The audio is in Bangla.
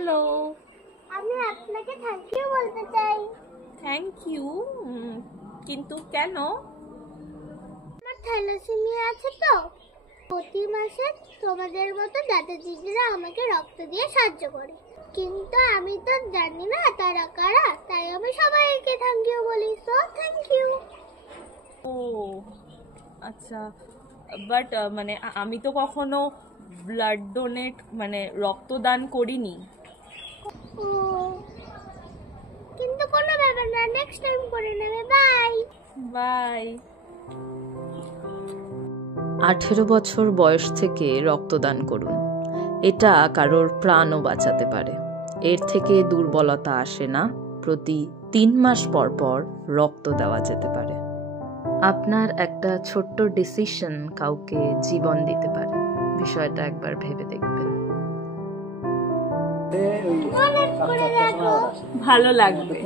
হ্যালো, আমি আপনাকে থ্যাংক ইউ বলতে চাই। Thank you. কিন্তু কেন? আমার থ্যালাসেমিয়া আছে তো, প্রতি মাসে তোমাদের মতো দাদা দিদিরা আমাকে রক্ত দিয়ে সাহায্য করে, কিন্তু আমি তো জানি না তারা কারা, তাই আমি সবাইকে থ্যাংক ইউ বলি। So thank you. ও আচ্ছা, বাট মানে আমি তো কখনো ব্লাড ডোনেট মানে রক্তদান করিনি। ও, কিন্তু কোনো ব্যাপার না, নেক্সট টাইম করে নেবে। Bye bye. 18 বছর বয়স থেকে রক্তদান করুন। এটা কারোর প্রাণও বাঁচাতে পারে। এর থেকে দুর্বলতা আসে না। প্রতি 3 মাস পর পর রক্ত দেওয়া যেতে পারে। আপনার একটা ছোট্ট ডিসিশন কাউকে জীবন দিতে পারে। বিষয়টা একবার ভেবে দেখবেন। করে দেখো। ভালো লাগবে।